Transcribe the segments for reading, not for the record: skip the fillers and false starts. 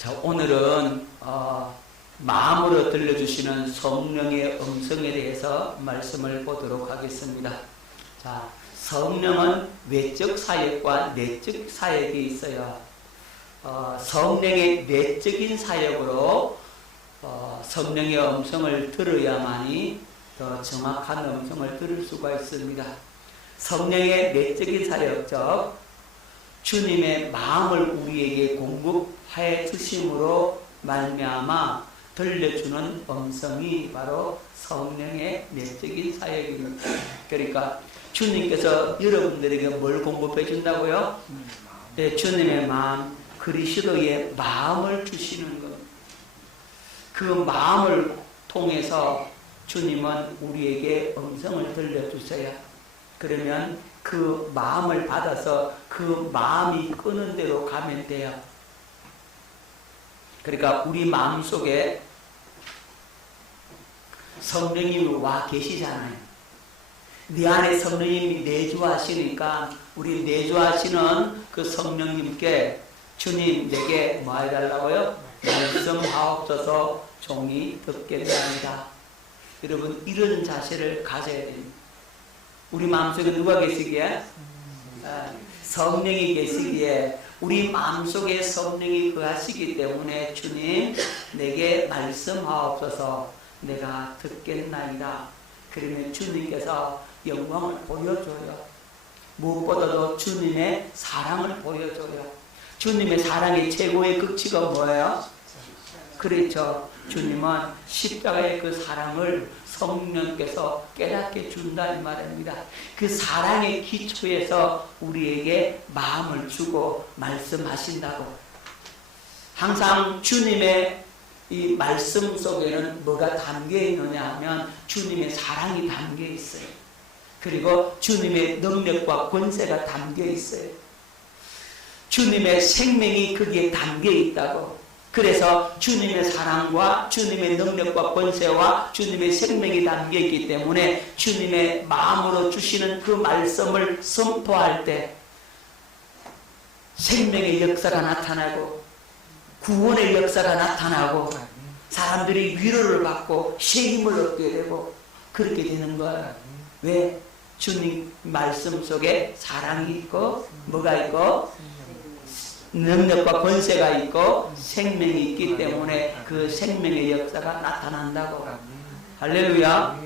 자, 오늘은 마음으로 들려주시는 성령의 음성에 대해서 말씀을 보도록 하겠습니다. 자, 성령은 외적 사역과 내적 사역이 있어요. 성령의 내적인 사역으로 성령의 음성을 들어야만이 더 정확한 음성을 들을 수가 있습니다. 성령의 내적인 사역, 즉 주님의 마음을 우리에게 공급하여 주심으로 말미암아 들려주는 음성이 바로 성령의 내적인 사역입니다. 그러니까 주님께서 여러분들에게 뭘 공급해 준다고요? 네, 주님의 마음, 그리스도의 마음을 주시는 것. 그 마음을 통해서 주님은 우리에게 음성을 들려주세요. 그러면 그 마음을 받아서 그 마음이 끄는 대로 가면 돼요. 그러니까 우리 마음속에 성령님이 와 계시잖아요. 네 안에 성령님이 내주하시니까 우리 내주하시는 그 성령님께 주님 내게 뭐 해달라고요? 말씀하옵소서 종이 듣겠나이다. 여러분 이런 자세를 가져야 됩니다. 우리 마음속에 누가 계시기에? 성령이 계시기에 우리 마음속에 성령이 거하시기 때문에 주님 내게 말씀하옵소서 내가 듣겠나이다. 그러면 주님께서 영광을 보여줘요. 무엇보다도 주님의 사랑을 보여줘요. 주님의 사랑의 최고의 극치가 뭐예요? 그렇죠. 주님은 십자가의 그 사랑을 성령께서 깨닫게 준다 이 말입니다. 그 사랑의 기초에서 우리에게 마음을 주고 말씀하신다고. 항상 주님의 이 말씀 속에는 뭐가 담겨 있느냐 하면 주님의 사랑이 담겨 있어요. 그리고 주님의 능력과 권세가 담겨 있어요. 주님의 생명이 거기에 담겨 있다고. 그래서 주님의 사랑과 주님의 능력과 권세와 주님의 생명이 담겨있기 때문에 주님의 마음으로 주시는 그 말씀을 선포할 때 생명의 역사가 나타나고 구원의 역사가 나타나고 사람들이 위로를 받고 새 힘을 얻게 되고 그렇게 되는 거야. 왜? 주님 말씀 속에 사랑이 있고 뭐가 있고 능력과 권세가 있고 생명이 있기 때문에 그 생명의 역사가 나타난다고. 할렐루야.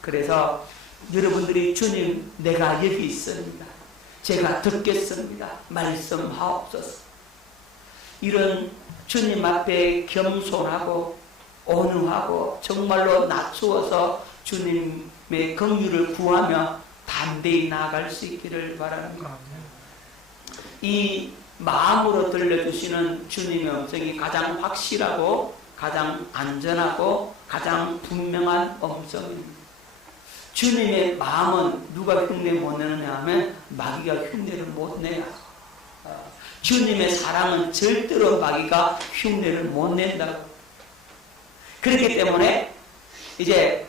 그래서 여러분들이 주님 내가 여기 있습니다. 제가 듣겠습니다. 말씀하옵소서. 이런 주님 앞에 겸손하고 온유하고 정말로 낮추어서 주님의 긍휼을 구하며 담대히 나아갈 수 있기를 바랍니다. 이 마음으로 들려주시는 주님의 음성이 가장 확실하고 가장 안전하고 가장 분명한 음성입니다. 주님의 마음은 누가 흉내 못 내느냐 하면 마귀가 흉내를 못 내요. 주님의 사랑은 절대로 마귀가 흉내를 못 낸다고. 그렇기 때문에 이제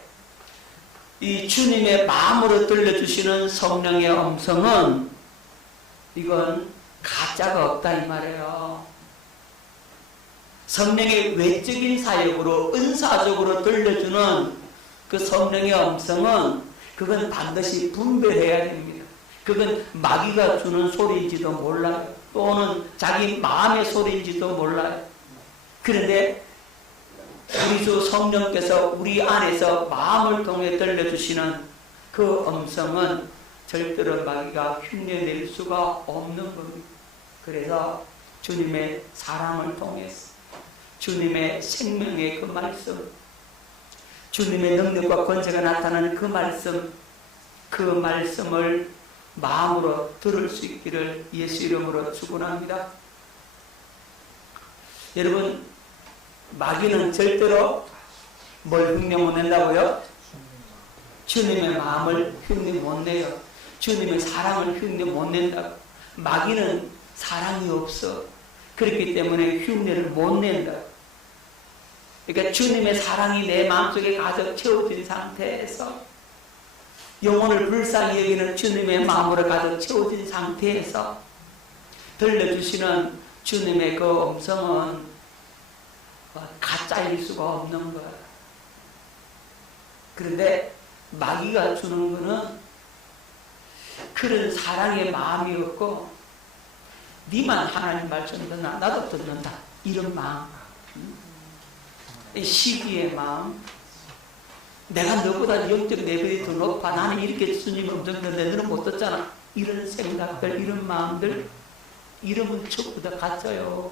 이 주님의 마음으로 들려주시는 성령의 음성은 이건 가짜가 없다 이 말이에요. 성령의 외적인 사역으로 은사적으로 들려주는 그 성령의 음성은 그건 반드시 분별해야 됩니다. 그건 마귀가 주는 소리인지도 몰라요. 또는 자기 마음의 소리인지도 몰라요. 그런데 우리 주 성령께서 우리 안에서 마음을 통해 들려주시는 그 음성은 절대로 마귀가 흉내낼 수가 없는 겁니다. 그래서 주님의 사랑을 통해서 주님의 생명의 그 말씀, 주님의 능력과 권세가 나타나는 그 말씀, 그 말씀을 마음으로 들을 수 있기를 예수 이름으로 축원합니다. 여러분, 마귀는 절대로 뭘 흉내 못 낸다고요? 주님의 마음을 흉내 못 내요. 주님의 사랑을 흉내 못 낸다고. 마귀는 사랑이 없어. 그렇기 때문에 흉내를 못 낸다. 그러니까 주님의 사랑이 내 마음속에 가득 채워진 상태에서 영혼을 불쌍히 여기는 주님의 마음으로 가득 채워진 상태에서 들려주시는 주님의 그 음성은 가짜일 수가 없는 거야. 그런데 마귀가 주는 거는 그런 사랑의 마음이 없고 니만 하나님 말씀 듣나 나도 듣는다 이런 마음, 시기의 마음, 내가 너보다 영적 레벨이 더 높아, 나는 이렇게 주님 음성 듣는데 너는 못 듣잖아, 이런 생각들, 이런 마음들, 이름은 전부 다 가짜요.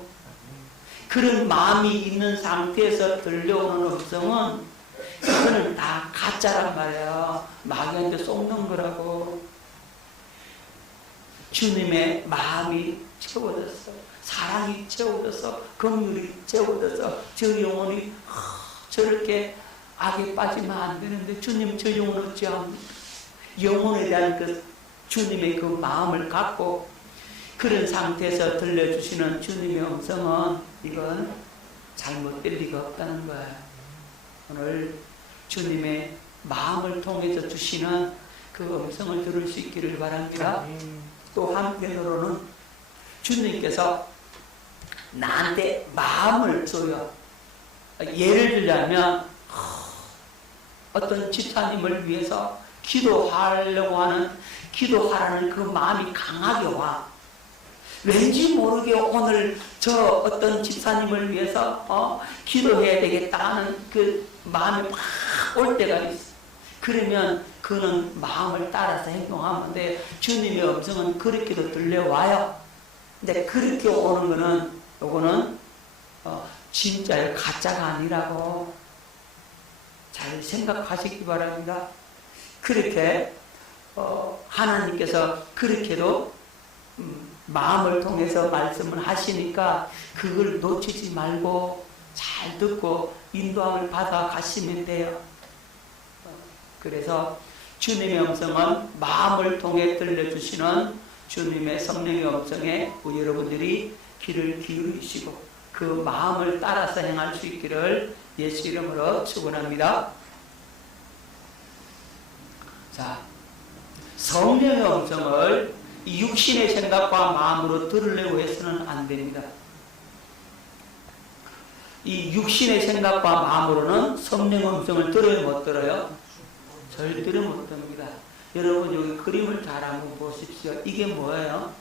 그런 마음이 있는 상태에서 들려오는 음성은 그거는 다 가짜란 말이에요. 마귀한테 속는 거라고. 주님의 마음이 채워졌어, 사랑이 채워져서, 긍휼이 채워져서 저 영혼이 저렇게 악에 빠지면 안 되는데 주님 저 영혼 어찌하면, 영혼에 대한 그 주님의 그 마음을 갖고 그런 상태에서 들려주시는 주님의 음성은 이건 잘못될 리가 없다는 거야. 오늘 주님의 마음을 통해서 주시는 그 음성을 들을 수 있기를 바랍니다. 또 한편으로는 주님께서 나한테 마음을 줘요. 예를 들자면 어떤 집사님을 위해서 기도하라는 그 마음이 강하게 와. 왠지 모르게 오늘 저 어떤 집사님을 위해서 기도해야 되겠다 하는 그 마음이 막 올 때가 있어. 그러면 그는 마음을 따라서 행동하면 돼. 주님의 음성은 그렇게도 들려와요. 근데 그렇게 오는 거는, 요거는 진짜의 가짜가 아니라고 잘 생각하시기 바랍니다. 그렇게 하나님께서 그렇게도 마음을 통해서 말씀을 하시니까 그걸 놓치지 말고 잘 듣고 인도함을 받아 가시면 돼요. 그래서 주님의 음성은 마음을 통해 들려주시는 주님의 성령의 음성에 우리 여러분들이 귀를 기울이시고 그 마음을 따라서 행할 수 있기를 예수 이름으로 축원합니다. 자, 성령의 음성을 육신의 생각과 마음으로 들으려고 해서는 안 됩니다. 이 육신의 생각과 마음으로는 성령의 음성을 들어요, 못 들어요? 절대로 못 듭니다. 여러분 여기 그림을 잘 한번 보십시오. 이게 뭐예요?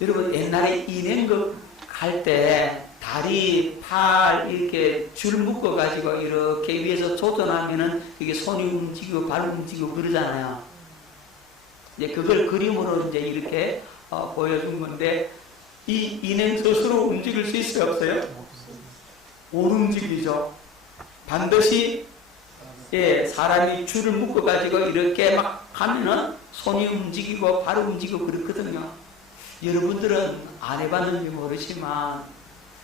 여러분 옛날에 인행극 할 때 다리, 팔 이렇게 줄 묶어 가지고 이렇게 위에서 조전하면은 이게 손이 움직이고 발 움직이고 그러잖아요. 이제 그걸 그림으로 이제 이렇게 보여준 건데, 이 인행 스스로 움직일 수 있어요, 없어요? 못 움직이죠. 반드시 사람이 줄을 묶어 가지고 이렇게 막 하면은 손이 움직이고 발 움직이고 그렇거든요. 여러분들은 안 해봤는지 모르지만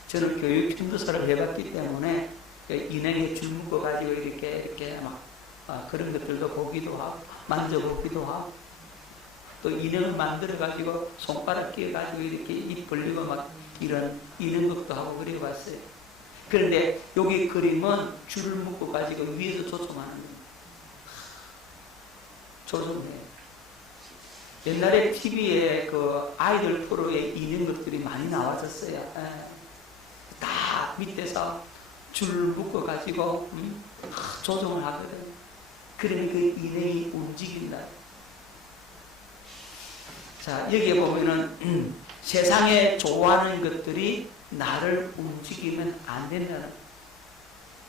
저는 교육 전도사를 해봤기 때문에 인행에 줄 묶어 가지고 이렇게 막 그런 것들도 보기도 하고 만져보기도 하고, 또 인형을 만들어 가지고 손가락 끼어 가지고 이렇게 입 벌리고 막 이런 인형극도 하고 그래 봤어요. 그런데 여기 그림은 줄을 묶어 가지고 위에서 조종하는 거예요. 조종해요. 옛날에 TV에 그 아이돌 프로에 인형극들이 많이 나왔었어요. 다 밑에서 줄 묶어 가지고 조종을 하거든요. 그러면 그 인형이 움직인다. 자, 여기에 보면은 세상에 좋아하는 것들이 나를 움직이면 안 된다는,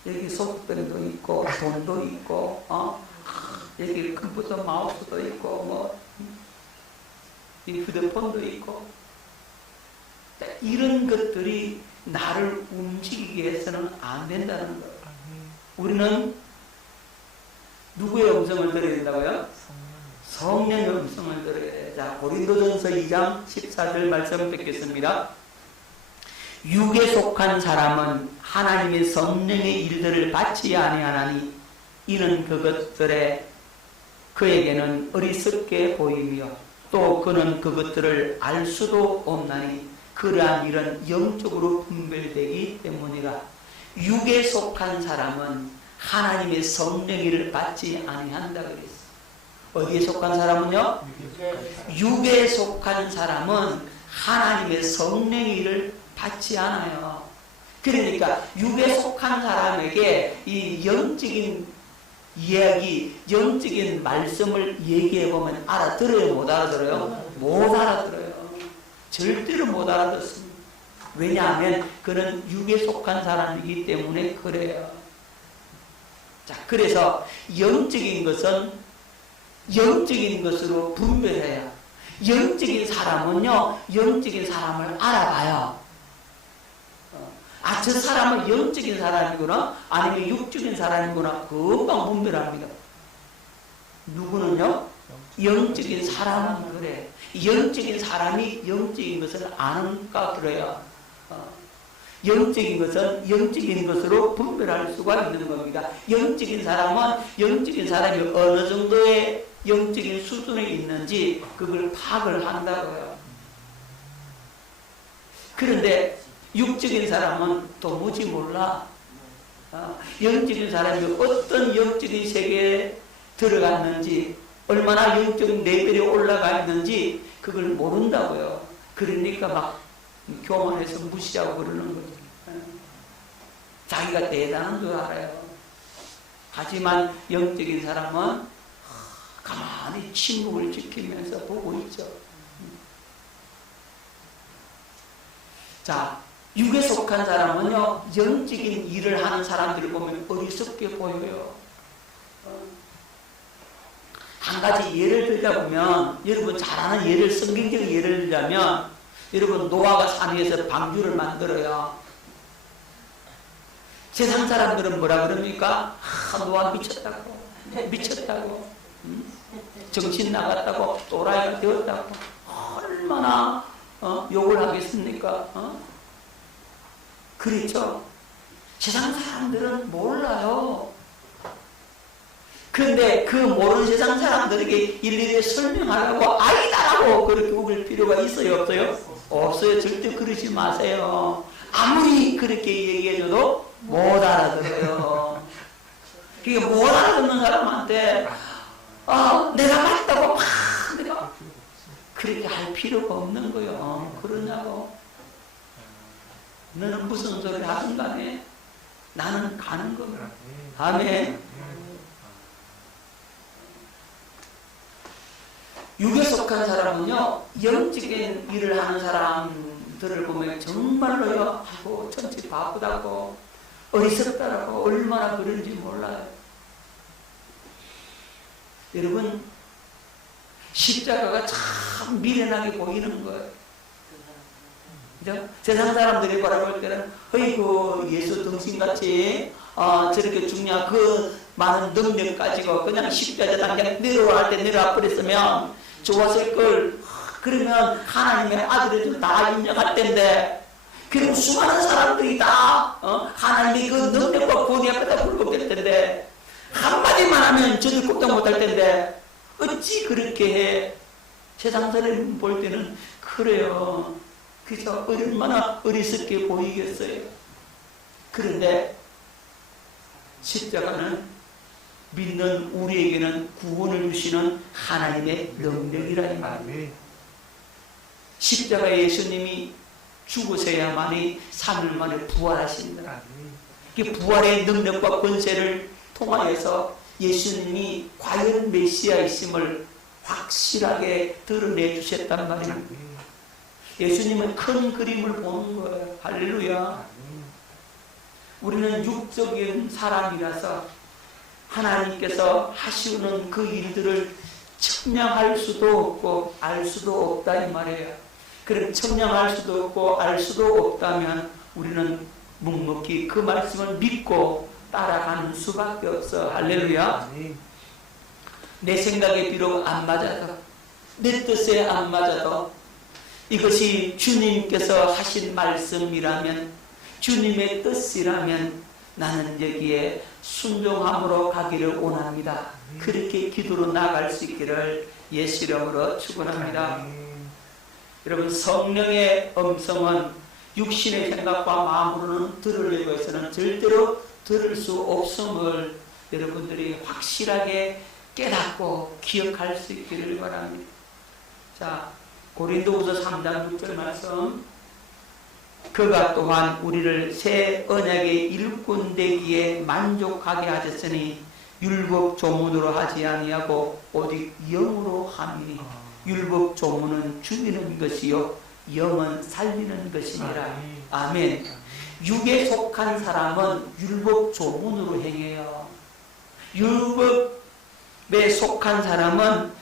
여기 소프트도 있고 돈도 있고 여기 컴퓨터 마우스도 있고 이 휴대폰도 있고, 이런 것들이 나를 움직이게 해서는 안 된다는 거예요. 우리는 누구의 음성을 들어야 된다고요? 성령의 음성을 들어야 돼요. 자, 고린도전서 2장 14절 말씀 뵙겠습니다. 육에 속한 사람은 하나님의 성령의 일들을 받지 아니하나니 이는 그것들에 그에게는 어리석게 보이며 또 그는 그것들을 알 수도 없나니 그러한 일은 영적으로 분별되기 때문이라. 육에 속한 사람은 하나님의 성령의 일을 받지 아니한다 그랬어. 어디에 속한 사람은요? 육에 속한 사람은 하나님의 성령의 일을 받지 않아요. 그러니까 육에 속한 사람에게 이 영적인 이야기, 영적인 말씀을 얘기해보면 알아들어요? 못 알아들어요? 못 알아들어요. 절대로 못 알아듣습니다. 왜냐하면 그는 육에 속한 사람이기 때문에 그래요. 자, 그래서 영적인 것은 영적인 것으로 분별해야. 영적인 사람은요, 영적인 사람을 알아봐요. 아, 저 사람은 영적인 사람이구나, 아니면 육적인 사람이구나, 금방 분별합니다. 누구는요? 영적인 사람은 그래. 영적인 사람이 영적인 것을 아는가 그래요. 영적인 것은 영적인 것으로 분별할 수가 있는 겁니다. 영적인 사람은 영적인 사람이 어느 정도의 영적인 수준에 있는지 그걸 파악을 한다고요. 그런데 육적인 사람은 도무지 몰라. 영적인 사람이 어떤 영적인 세계에 들어갔는지, 얼마나 영적인 레벨에 올라가 있는지 그걸 모른다고요. 그러니까 막 교만해서 무시하고 그러는 거죠. 자기가 대단한 줄 알아요. 하지만 영적인 사람은 가만히 침묵을 지키면서 보고 있죠. 자, 육에 속한 사람은요, 영적인 일을 하는 사람들을 보면 어리석게 보여요. 한 가지 예를 들다 보면, 여러분 잘 아는 예를, 성경적 예를 들자면, 여러분 노아가 산 위에서 방주를 만들어요. 세상 사람들은 뭐라 그럽니까? 노아 미쳤다고, 미쳤다고, 정신 나갔다고, 또라이가 되었다고, 얼마나 욕을 하겠습니까? 그렇죠? 세상 사람들은 몰라요. 그런데 그 모르는 세상 사람들에게 일일이 설명하라고 아니다라고 그렇게 우길 필요가 있어요? 없어요? 없어요. 절대 그러지 마세요. 아무리 그렇게 얘기해줘도 못 알아들어요. 그게 못 알아듣는 사람한테 내가 맞다고 내가 그렇게 할 필요가 없는 거예요. 그러냐고. 너는 무슨 소리를 하든 간에 나는 가는 거야. 아멘. 육에 속한 사람은요, 영적인 일을 하는 사람들을 보면 정말로요, 아이고, 천치 바쁘다고, 어리석다라고, 얼마나 그런지 몰라요. 여러분, 십자가가 참 미련하게 보이는 거예요. 그죠? 세상 사람들이 바라볼 때는, 어이구, 예수 등신같이, 저렇게 중요한 그 많은 능력 가지고 그냥 십자가 당장 내려올 때 내려와 버렸으면 좋았을 걸. 그러면 하나님의 아들을 다 인정할 텐데, 그럼 수많은 사람들이 다 하나님의 그 능력과 권위 앞에다 굴복될 텐데, 한마디만 하면 저들 꼼짝 못할 텐데 어찌 그렇게 해. 세상 사람 볼 때는 그래요. 그래서 얼마나 어리석게 보이겠어요. 그런데 십자가는 믿는 우리에게는 구원을 주시는 하나님의 능력이라 이 말이에요. 십자가에 예수님이 죽으셔야만이 3일 만에 부활하신다. 이 부활의 능력과 권세를 통하여서 예수님이 과연 메시아이심을 확실하게 드러내 주셨단 말입니다. 예수님은 큰 그림을 보는 거예요. 할렐루야. 우리는 육적인 사람이라서 하나님께서 하시는 그 일들을 측량할 수도 없고 알 수도 없다 이 말이에요. 그럼 측량할 수도 없고 알 수도 없다면 우리는 묵묵히 그 말씀을 믿고 따라가는 수밖에 없어. 할렐루야. 내 생각에 비록 안 맞아도, 내 뜻에 안 맞아도, 이것이 주님께서 하신 말씀이라면, 주님의 뜻이라면 나는 여기에 순종함으로 가기를 원합니다. 그렇게 기도로 나갈 수 있기를 예수 이름으로 축원합니다. 여러분, 성령의 음성은 육신의 생각과 마음으로는 들으려고 해서는 절대로 들을 수 없음을 여러분들이 확실하게 깨닫고 기억할 수 있기를 바랍니다. 자, 고린도후서 3장 6절 말씀. 그가 또한 우리를 새 언약의 일꾼 되기에 만족하게 하셨으니 율법 조문으로 하지 아니하고 오직 영으로 함이니 율법 조문은 죽이는 것이요 영은 살리는 것이니라. 아멘. 육에 속한 사람은 율법 조문으로 행해요. 율법에 속한 사람은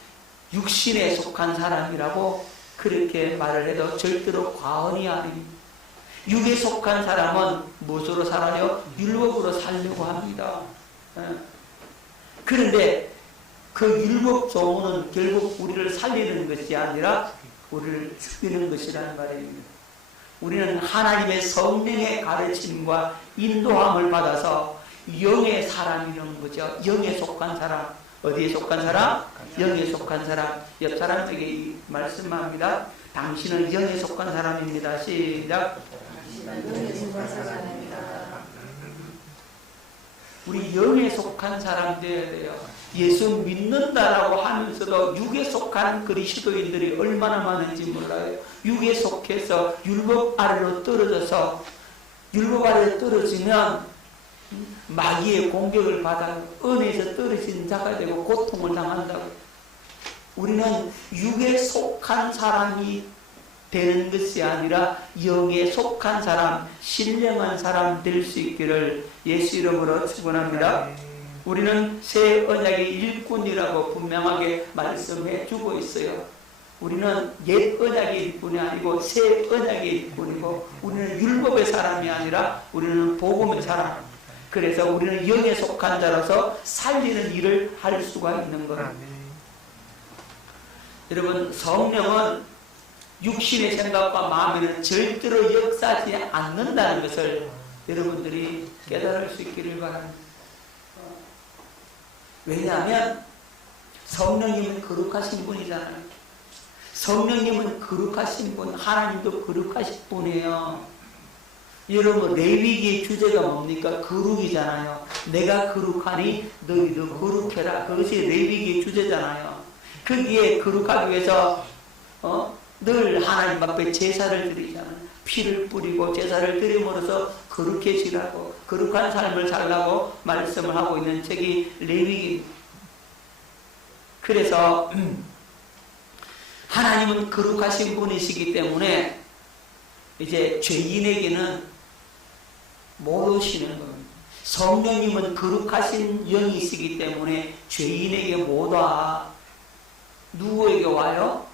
육신에 속한 사람이라고 그렇게 말을 해도 절대로 과언이 아닙니다. 육에 속한 사람은 무엇으로 살아요? 율법으로 살려고 합니다. 그런데 그 율법 조문은 결국 우리를 살리는 것이 아니라 우리를 죽이는 것이라는 말입니다. 우리는 하나님의 성령의 가르침과 인도함을 받아서 영의 사람이라는 거죠. 영에 속한 사람. 어디에 속한 사람? 영에 속한 사람. 옆 사람에게 말씀합니다. 당신은 영에 속한 사람입니다. 시작. 우리 영에 속한 사람 되어야 돼요. 예수 믿는다라고 하면서도 육에 속한 그리스도인들이 얼마나 많은지 몰라요. 육에 속해서 율법 아래로 떨어져서 율법 아래로 떨어지면 마귀의 공격을 받아 은혜에서 떨어진 자가 되고 고통을 당한다고. 우리는 육에 속한 사람이 되는 것이 아니라 영에 속한 사람, 신령한 사람 될 수 있기를 예수 이름으로 축원합니다. 우리는 새 언약의 일꾼이라고 분명하게 말씀해 주고 있어요. 우리는 옛 언약의 일꾼이 아니고 새 언약의 일꾼이고 우리는 율법의 사람이 아니라 우리는 복음의 사람. 그래서 우리는 영에 속한 자라서 살리는 일을 할 수가 있는 거예요. 여러분, 성령은 육신의 생각과 마음에는 절대로 역사하지 않는다는 것을 여러분들이 깨달을 수 있기를 바랍니다. 왜냐하면 성령님은 거룩하신 분이잖아요. 성령님은 거룩하신 분, 하나님도 거룩하신 분이에요. 여러분, 레위기의 주제가 뭡니까? 거룩이잖아요. 내가 거룩하니 너희도 거룩해라. 그것이 레위기의 주제잖아요. 거기에 거룩하기 위해서 늘 하나님 앞에 제사를 드리잖아요. 피를 뿌리고 제사를 드림으로써 거룩해지라고, 거룩한 삶을 살라고 말씀을 하고 있는 책이 레위기입니다. 그래서 하나님은 거룩하신 분이시기 때문에 이제 죄인에게는 못 오시는 겁니다. 성령님은 거룩하신 영이시기 때문에 죄인에게 못 와. 누구에게 와요?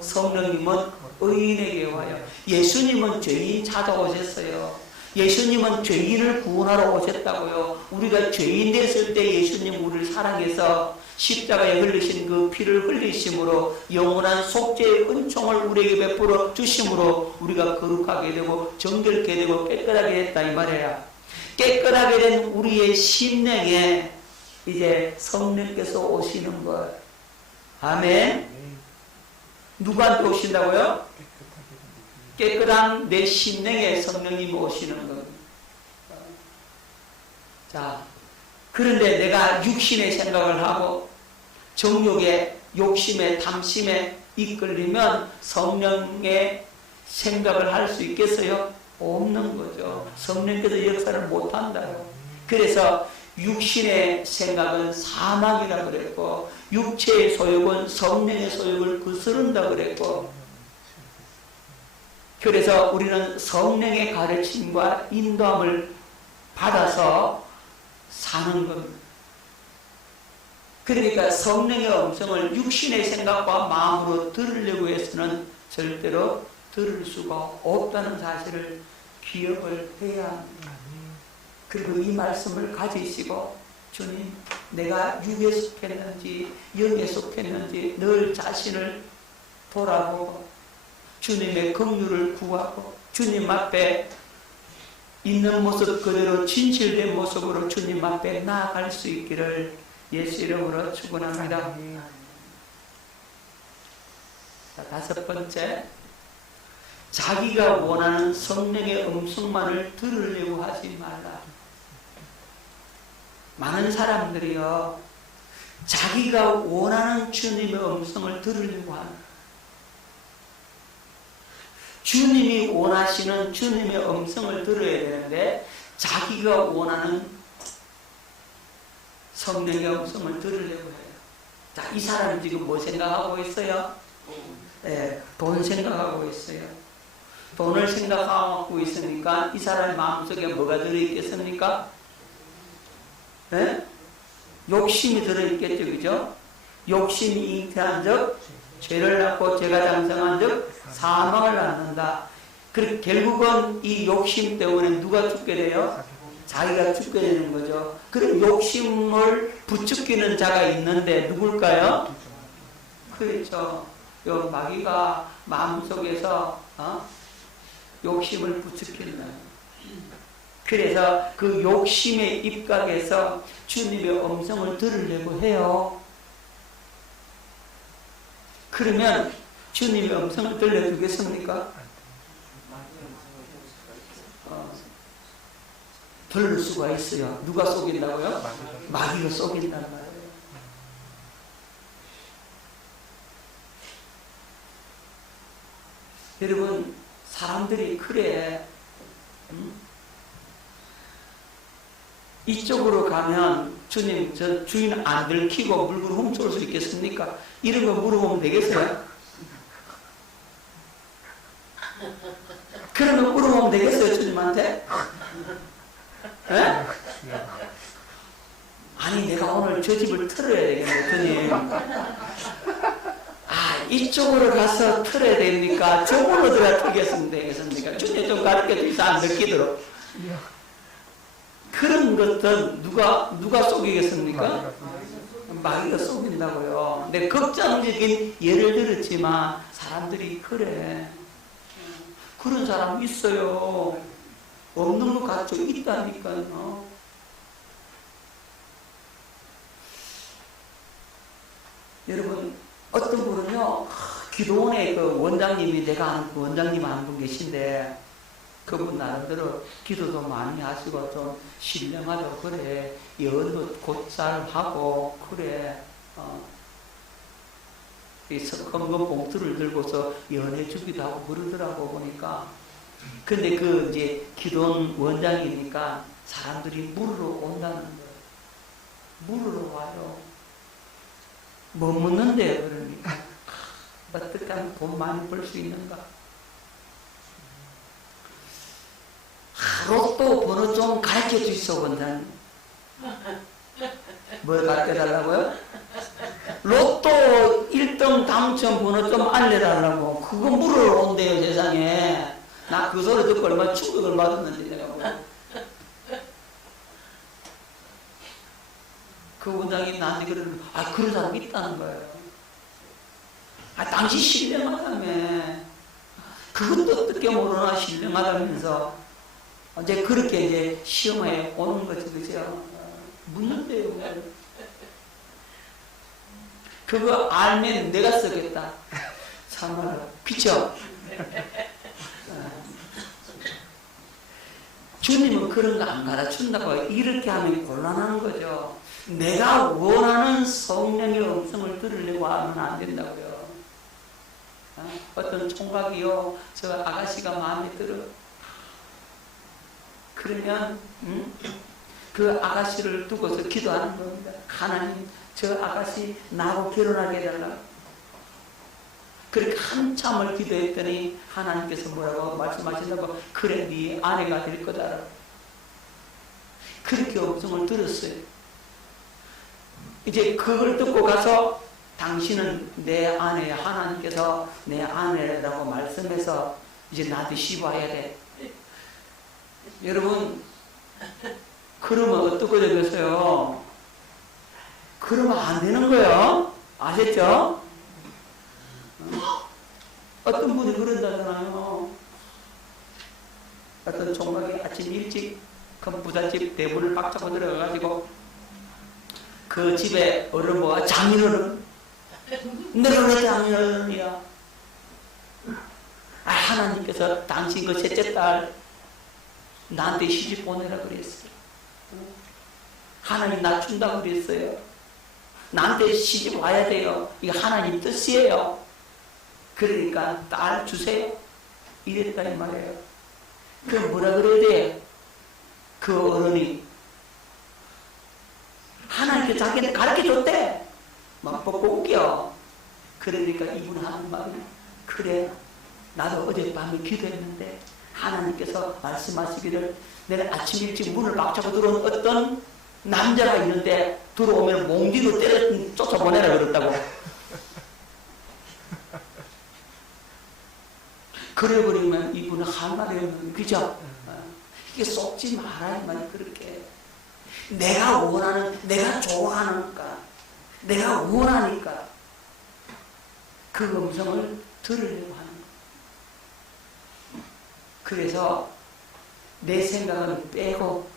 성령님은 의인에게 와요. 예수님은 죄인 찾아오셨어요. 예수님은 죄인을 구원하러 오셨다고요. 우리가 죄인 됐을 때 예수님 우리를 사랑해서 십자가에 흘리신 그 피를 흘리심으로 영원한 속죄의 은총을 우리에게 베풀어 주심으로 우리가 거룩하게 되고 정결케 되고 깨끗하게 됐다 이 말이야. 깨끗하게 된 우리의 심령에 이제 성령께서 오시는 거예요. 아멘. 누구한테 오신다고요? 깨끗한 내 심령에 성령님이 오시는 겁니다. 자, 그런데 내가 육신의 생각을 하고 정욕에, 욕심에, 탐심에 이끌리면 성령의 생각을 할 수 있겠어요? 없는 거죠. 성령께서 역사를 못한다요. 그래서 육신의 생각은 사망이라고 그랬고 육체의 소욕은 성령의 소욕을 거스른다고 그랬고 그래서 우리는 성령의 가르침과 인도함을 받아서 사는 겁니다. 그러니까 성령의 음성을 육신의 생각과 마음으로 들으려고 해서는 절대로 들을 수가 없다는 사실을 기억을 해야 합니다. 그리고 이 말씀을 가지시고 주님, 내가 육에 속했는지 영에 속했는지 늘 자신을 돌아보고 주님의 긍휼을 구하고 주님 앞에 있는 모습 그대로 진실된 모습으로 주님 앞에 나아갈 수 있기를 예수 이름으로 축원합니다. 자, 다섯 번째, 자기가 원하는 성령의 음성만을 들으려고 하지 말라. 많은 사람들이요, 자기가 원하는 주님의 음성을 들으려고 하는, 주님이 원하시는 주님의 음성을 들어야 되는데 자기가 원하는 성령의 음성을 들으려고 해요. 자, 이 사람이 지금 뭐 생각하고 있어요? 돈 생각하고 있어요. 돈을 생각하고 있으니까 이 사람의 마음속에 뭐가 들어있겠습니까? 욕심이 들어있겠죠, 그죠? 욕심이 잉태한 적 죄를 낳고 죄가 장성한 적 사망을 낳는다. 그리고 결국은 이 욕심 때문에 누가 죽게 돼요? 자기가 죽게 되는 거죠. 그럼 욕심을 부추기는 자가 있는데 누굴까요? 그렇죠. 요 마귀가 마음속에서 욕심을 부추긴다. 그래서 그 욕심의 입각에서 주님의 음성을 들으려고 해요. 그러면 주님의 음성을 들려주겠습니까? 들을 수가 있어요. 누가 속인다고요? 마귀가 속인다는 말이에요. 여러분, 사람들이 그래, 이쪽으로 가면 주님, 저 주인 안 들키고 물건 훔쳐올 수 있겠습니까? 이런 거 물어보면 되겠어요? 그런 거 물어보면 되겠어요, 주님한테? 에? 아니, 내가 오늘 저 집을 틀어야 되겠네, 주님. 이쪽으로 가서 틀어야 되니까 저쪽으로 들어가 틀겠으면 되겠습니까? 주님 좀 가르쳐 주셔서 안 들키도록. 그런 것들 누가 속이겠습니까? 마귀가 속인다고요. 근데 걱정적인 예를 들었지만 사람들이 그래. 그런 사람 있어요. 없는 것 같죠? 있다니까요. 여러분, 어떤 분은요, 기도원의 그 원장님이, 내가 아는 그 원장님 한 분 계신데, 그분 나름대로 기도도 많이 하시고 좀 신령하고 그래, 예언도 곧잘 하고 그래, 이 검은 봉투를 들고서 예언해 주기도 하고 그러더라고 보니까. 근데 그 이제 기도원 원장이니까 사람들이 물으러 온다는 거예요. 물으러 와요. 뭐 묻는데요, 그러니까. 어떻게 하면 돈 많이 벌 수 있는가? 로또 번호 좀 가르쳐 주시오, 원장님. 뭘 가르쳐 달라고요? 로또 1등 당첨 번호 좀 알려달라고. 그거 물으러 온대요, 세상에. 나 그 소리 듣고 얼마나 충격을 받았는지 내가. 그 원장이 나한테 그러는, 그런 사람이 있다는 거예요. 당신 신령하다며. 그것도 어떻게 모르나 신령하다면서. 이제 그렇게 이제 시험에 오는 거죠, 그죠? 묻는데요. 그거 알면 내가 쓰겠다. 참말로. 그쵸? 주님은 그런 거 안 가르친다고. 이렇게 하면 곤란한 거죠. 내가 원하는 성령의 음성을 들으려고 하면 안 된다고요. 어떤 총각이요, 저 아가씨가 마음에 들어. 그러면 그 아가씨를 두고서 기도하는 겁니다. 하나님, 저 아가씨 나하고 결혼하게 해달라. 그렇게 한참을 기도했더니 하나님께서 뭐라고 말씀하신다고? 그래, 네 아내가 될 거다. 그렇게 음성을 들었어요. 이제 그걸 듣고 가서 당신은 내 아내야, 하나님께서 내 아내라고 말씀해서 이제 나도 시봐야 돼. 여러분, 그러면 어떻게 되겠어요? 그러면 안 되는 거예요. 아셨죠? 어떤 분이 그런다잖아요. 어떤 총각이 아침 일찍 큰 부잣집 대문을 박차고 들어가가지고 그 집에 어른보가 장인어른, 너는 왜 장인어른이야? 하나님께서 당신 그 셋째 딸 나한테 시집 보내라 그랬어요. 하나님 나 준다고 그랬어요. 나한테 시집 와야 돼요. 이게 하나님 뜻이에요. 그러니까 딸 주세요. 이랬다 이 말이에요. 그럼 뭐라 그래야 돼? 그 어른이 하나님께 자기한테 가르쳐줬대. 막 뽑고 웃겨. 그러니까 이분 하는 말이 그래, 나도 어젯밤에 기도했는데 하나님께서 말씀하시기를 내가 아침 일찍 문을 박차고 들어온 어떤 남자가 있는데 들어오면 몽디로 때려 쫓아보내라 그랬다고. 그래버리면 이분은 할 말이 없는, 그죠? 이게 속지 마라 이 말이. 그렇게 내가 원하는, 내가 좋아하니까, 내가 원하니까 그 음성을 들으려고 하는 거예요. 그래서 내 생각은 빼고,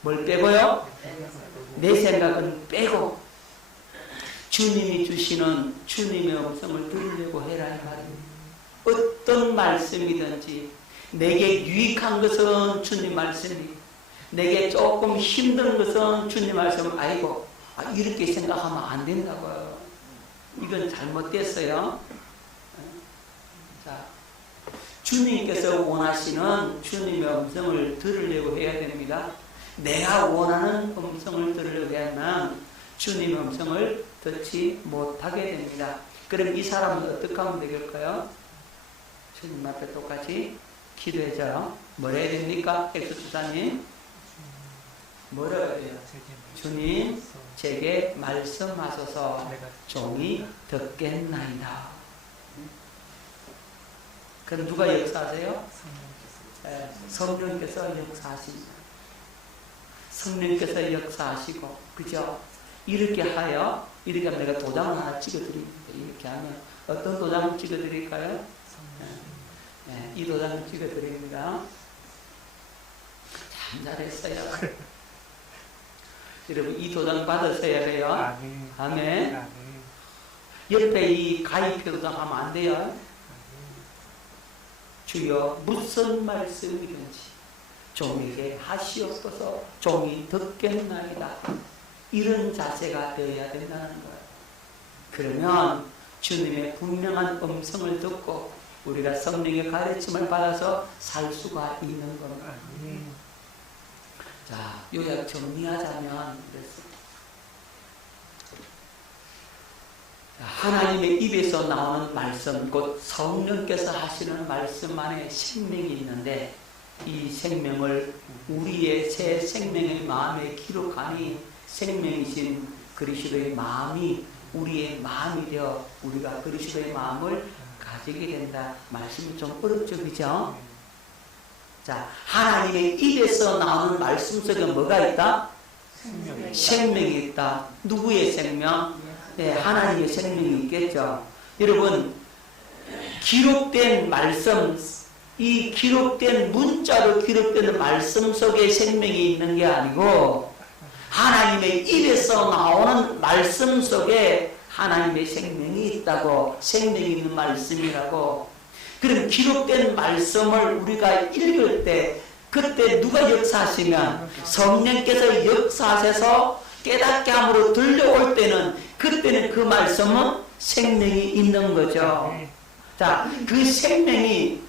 뭘 빼고요? 내 생각은 빼고 주님이 주시는 주님의 음성을 들으려고 해라 이 말입니다. 어떤 말씀이든지 내게 유익한 것은 주님 말씀이, 내게 조금 힘든 것은 주님 말씀. 아이고, 이렇게 생각하면 안 된다고요. 이건 잘못됐어요. 자, 주님께서 원하시는 주님의 음성을 들으려고 해야 됩니다. 내가 원하는 음성을 들으려고 하면 주님의 음성을 듣지 못하게 됩니다. 그럼 이 사람은 어떻게 하면 되겠을까요? 주님 앞에 똑같이 기도해줘요. 뭐라 해야 됩니까? 엑소수사님 뭐라 해요? 주님 제게 말씀하소서 종이 듣겠나이다. 그럼 누가 역사하세요? 성령께서 역사하십니다. 성령께서 역사하시고, 그죠? 이렇게 하여, 이렇게 하면 내가 도장을 하나 찍어드립니다. 이렇게 하면 어떤 도장을 찍어드릴까요? 이 도장을 찍어드립니다. 참 잘했어요. 여러분 이 도장 받으셔야 돼요. 아멘. 옆에 이 가입표 도장 하면 안 돼요. 주여 무슨 말씀이든지 종에게 하시옵소서 종이 듣겠나이다. 이런 자세가 되어야 된다는 거예요. 그러면 주님의 분명한 음성을 듣고 우리가 성령의 가르침을 받아서 살 수가 있는 겁니다. 자, 요약 정리하자면 하나님의 입에서 나오는 말씀, 곧 성령께서 하시는 말씀 안에 생명이 있는데 이 생명을 우리의 새 생명의 마음에 기록하니 생명이신 그리스도의 마음이 우리의 마음이 되어 우리가 그리스도의 마음을 가지게 된다. 말씀이 좀 어렵죠, 그죠? 자, 하나님의 입에서 나오는 말씀 속에 뭐가 있다? 생명이 있다. 누구의 생명? 네, 하나님의 생명이 있겠죠. 여러분, 기록된 말씀, 이 기록된 문자로 기록된 말씀 속에 생명이 있는 게 아니고 하나님의 입에서 나오는 말씀 속에 하나님의 생명이 있다고, 생명이 있는 말씀이라고. 그럼 기록된 말씀을 우리가 읽을 때 그때 누가 역사하시면 성령께서 역사하셔서 깨닫게 함으로 들려올 때는 그때는 그 말씀은 생명이 있는 거죠. 자, 그 생명이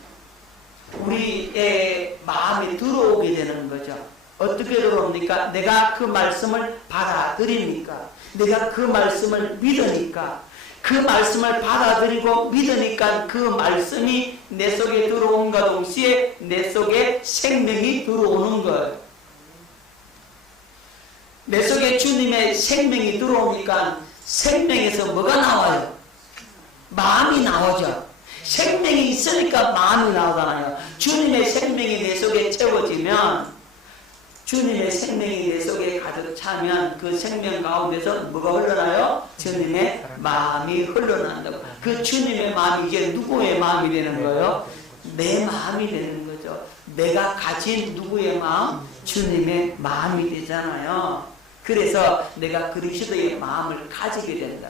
우리의 마음에 들어오게 되는 거죠. 어떻게 들어옵니까? 내가 그 말씀을 받아들이니까, 내가 그 말씀을 믿으니까, 그 말씀을 받아들이고 믿으니까 그 말씀이 내 속에 들어온과 동시에 내 속에 생명이 들어오는 거예요. 내 속에 주님의 생명이 들어오니까 생명에서 뭐가 나와요? 마음이 나오죠. 생명이 있으니까 마음이 나오잖아요. 주님의 생명이 내 속에 채워지면, 주님의 생명이 내 속에 가득 차면 그 생명 가운데서 뭐가 흘러나요? 주님의 마음이 흘러난다고. 그 주님의 마음이 이제 누구의 마음이 되는 거예요? 내 마음이 되는 거죠. 내가 가진 누구의 마음? 주님의 마음이 되잖아요. 그래서 내가 그리스도의 마음을 가지게 된다.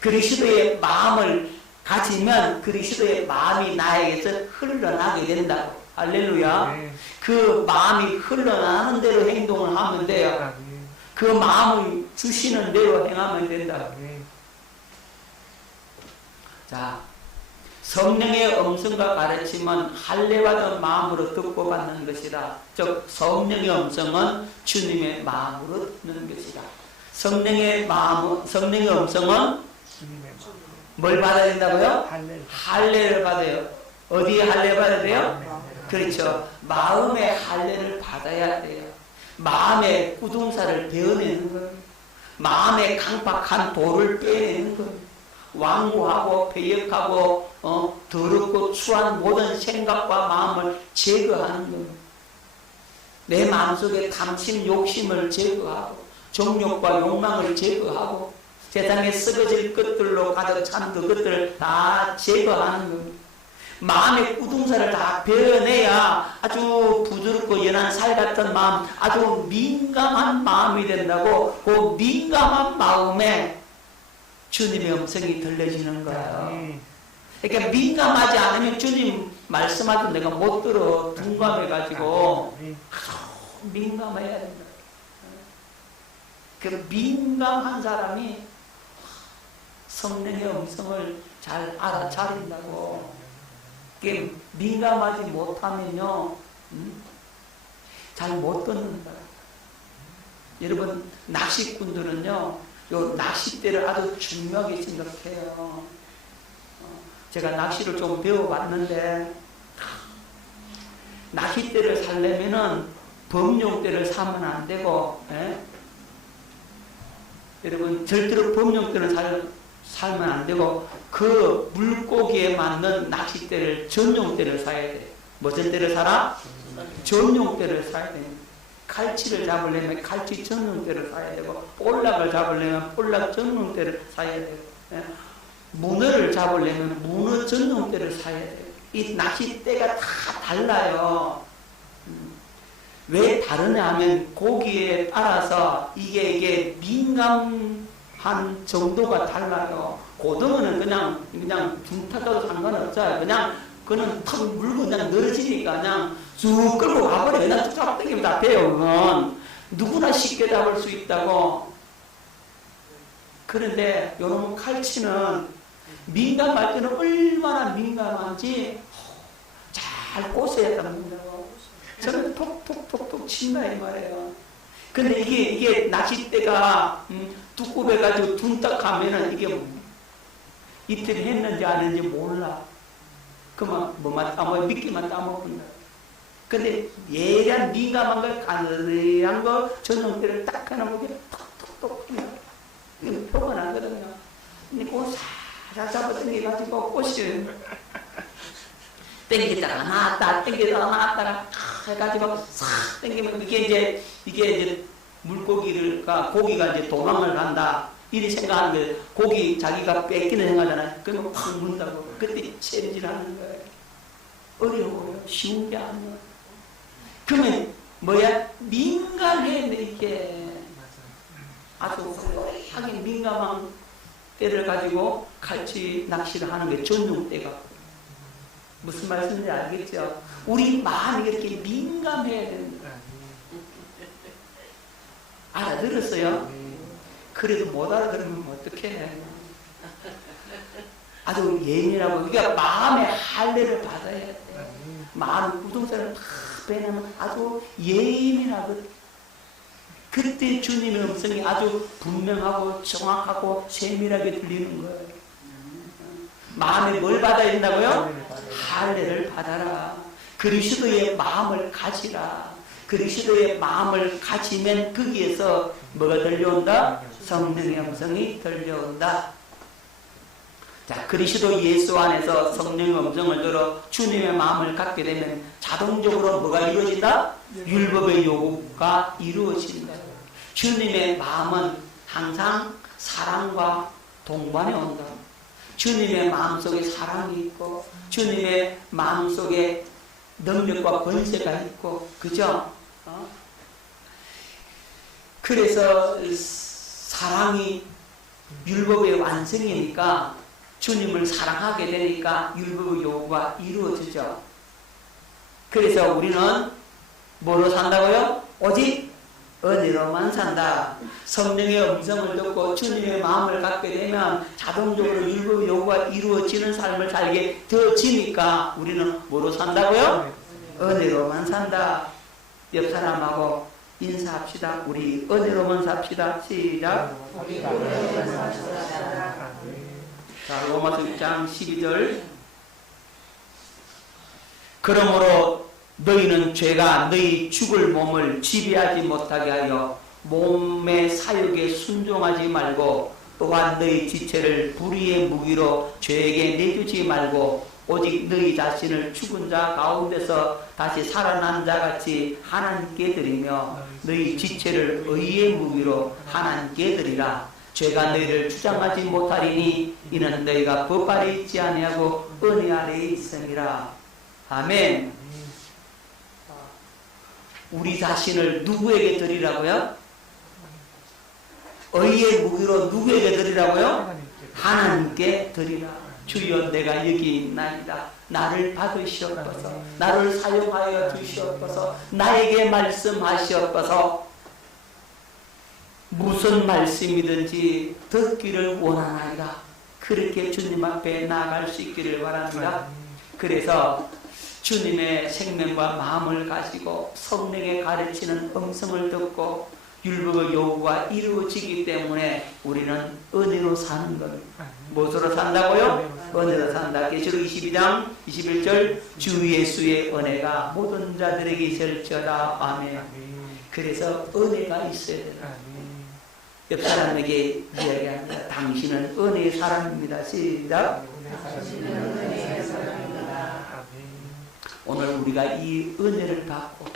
그리스도의 마음을 가지면 그리스도의 마음이 나에게서 흘러나게 된다고. 할렐루야. 그 마음이 흘러나는 대로 행동을 하면 돼요. 그 마음을 주시는 대로 행하면 된다. 자, 성령의 음성과 가르침은 할례받은 마음으로 듣고 받는 것이다. 즉 성령의 음성은 주님의 마음으로 듣는 것이다. 성령의 음성은 뭘 받아야 된다고요? 할례를 받아요. 어디에 할례 받아야 돼요? 그렇죠. 마음의 할례를 받아야 돼요. 마음의 꾸둥살을 베어내는 거예요. 마음의 강박한 돌을 빼내는 거예요. 완고하고 배역하고 더럽고 추한 모든 생각과 마음을 제거하는 거예요. 내 마음속에 탐심, 욕심을 제거하고 정욕과 욕망을 제거하고 세상에 썩어질 것들로 가득 찬 그것들을 다 제거하는 거예요. 마음의 꾸둥살을 다 베어내야 아주 부드럽고 연한 살 같은 마음, 아주 민감한 마음이 된다고. 그 민감한 마음에 주님의 음성이 들려지는 거예요. 그러니까 민감하지 않으면 주님 말씀하던 내가 못 들어. 둔감해가지고 민감해야 된다. 그 민감한 사람이 성령의 음성을 잘 알아차린다고. 민감하지 못하면요, 잘 못 듣는다. 여러분, 낚시꾼들은요, 요 낚싯대를 아주 중요하게 생각해요. 제가 낚시를 좀 배워봤는데, 낚싯대를 사려면은 범용대를 사면 안 되고, 여러분, 절대로 범용대를 살면 안 되고, 그 물고기에 맞는 낚싯대를, 전용대를 사야 돼. 무슨 대를 사라? 전용대를 사야 돼. 갈치를 잡으려면 갈치 전용대를 사야 되고, 볼락을 잡으려면 볼락 전용대를 사야 되고, 문어를 잡으려면 문어 전용대를 사야 돼요. 이 낚싯대가 다 달라요. 왜 다르냐 하면 고기에 따라서 이게 민감한 정도가 달라요. 고등어는 그냥 둥 타도 상관없어요. 그냥 그는 턱 물고 그냥 늘어지니까 그냥 쭉 끌고 가버려. 그냥 쭉 당기면 다 돼요. 그건 누구나 쉽게 잡을 수 있다고. 그런데 요놈 칼치는 민감할 때는 얼마나 민감한지 잘 꼬셔야 잡는다고. 저는 톡톡톡톡 친다 이 말이에요. 근데 이게 낚싯대가 두꺼워가지고 둔딱하면은 이게 이틀 했는지 안 했는지 몰라. 그만 뭐만 따먹어, 미끼만 따먹는다. 근데 예리한 민감한 걸, 가느리한 거 전용대를 딱 해놓으면 톡톡톡 이게 표가 나거든요. 근데 그걸 살살 잡아당겨가지고 꼬시를 땡기다가 나왔다, 땡기다가 나왔다가 해가지고 싹 땡기면 이게 이제 물고기가 고기가 이제 도망을 간다. 이리 생각하는 거예요. 고기 자기가 뺏기는 생각하잖아요. 그러면 확 문다고. 그때 체질하는 거예요. 어려워요. 쉬운 게 아니에요. 그러면 뭐야? 민감해, 이게. 아주 하게 민감한 때를 가지고 같이 낚시를 하는 게 전용대가. 무슨 말씀인지 알겠죠? 우리 마음이 이렇게 민감해야 되는 거야. 알아들었어요? 그래도 못 알아들으면 어떡해. 아주 예민하고, 그러니까 마음의 할례를 받아야 돼. 마음 구동사를 다 빼내면 아주 예민하거든. 그때 주님의 음성이 아주 분명하고 정확하고 세밀하게 들리는 거예요. 마음에 뭘 받아야 된다고요? 할례를 받아라. 그리스도의 마음을 가지라. 그리스도의 마음을 가지면 거기에서 뭐가 들려온다? 성령의 음성이 들려온다. 자, 그리스도 예수 안에서 성령의 음성을 들어 주님의 마음을 갖게 되면 자동적으로 뭐가 이루어진다? 율법의 요구가 이루어진다. 주님의 마음은 항상 사랑과 동반해 온다. 주님의 마음속에 사랑이 있고 주님의 마음속에 능력과 권세가 있고, 그죠? 그래서 사랑이 율법의 완성이니까 주님을 사랑하게 되니까 율법의 요구가 이루어지죠. 그래서 우리는 뭐로 산다고요? 오직 은혜로만 산다. 성령의 음성을 듣고 주님의 마음을 갖게 되면 자동적으로 율법 요구가 이루어지는 삶을 살게 되어지니까 우리는 뭐로 산다고요? 은혜로만 산다. 옆 사람하고 인사합시다. 우리 은혜로만 삽시다. 시작. 자, 로마서 6장 12절. 그러므로 너희는 죄가 너희 죽을 몸을 지배하지 못하게 하여 몸의 사욕에 순종하지 말고, 또한 너희 지체를 불의의 무기로 죄에게 내주지 말고, 오직 너희 자신을 죽은 자 가운데서 다시 살아난 자 같이 하나님께 드리며 너희 지체를 의의 무기로 하나님께 드리라. 죄가 너희를 주장하지 못하리니 이는 너희가 법 아래 있지 아니하고 은혜 아래에 있음이라. 아멘. 우리 자신을 누구에게 드리라고요? 의의 무기로 누구에게 드리라고요? 하나님께 드리라. 주여 내가 여기 있나이다. 나를 받으시옵소서. 나를 사용하여 주시옵소서. 나에게 말씀하시옵소서. 무슨 말씀이든지 듣기를 원하나이다. 그렇게 주님 앞에 나아갈 수 있기를 바랍니다. 그래서 주님의 생명과 마음을 가지고 성령의 가르치는 음성을 듣고 율법의 요구가 이루어지기 때문에 우리는 은혜로 사는 겁니다. 무엇으로 산다고요? 은혜로 산다. 계시록 22장 21절. 주 예수의 은혜가 모든 자들에게 있을지어다. 아멘. 그래서 은혜가 있어야 된다. 옆 사람에게 이야기합니다. 당신은 은혜의 사람입니다. 시작. 오늘 우리가 이 은혜를 받고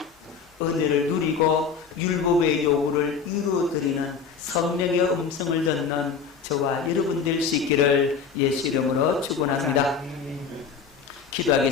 은혜를 누리고 율법의 요구를 이루어드리는 성령의 음성을 듣는 저와 여러분 될 수 있기를 예수 이름으로 축원합니다. 기도하겠습니다.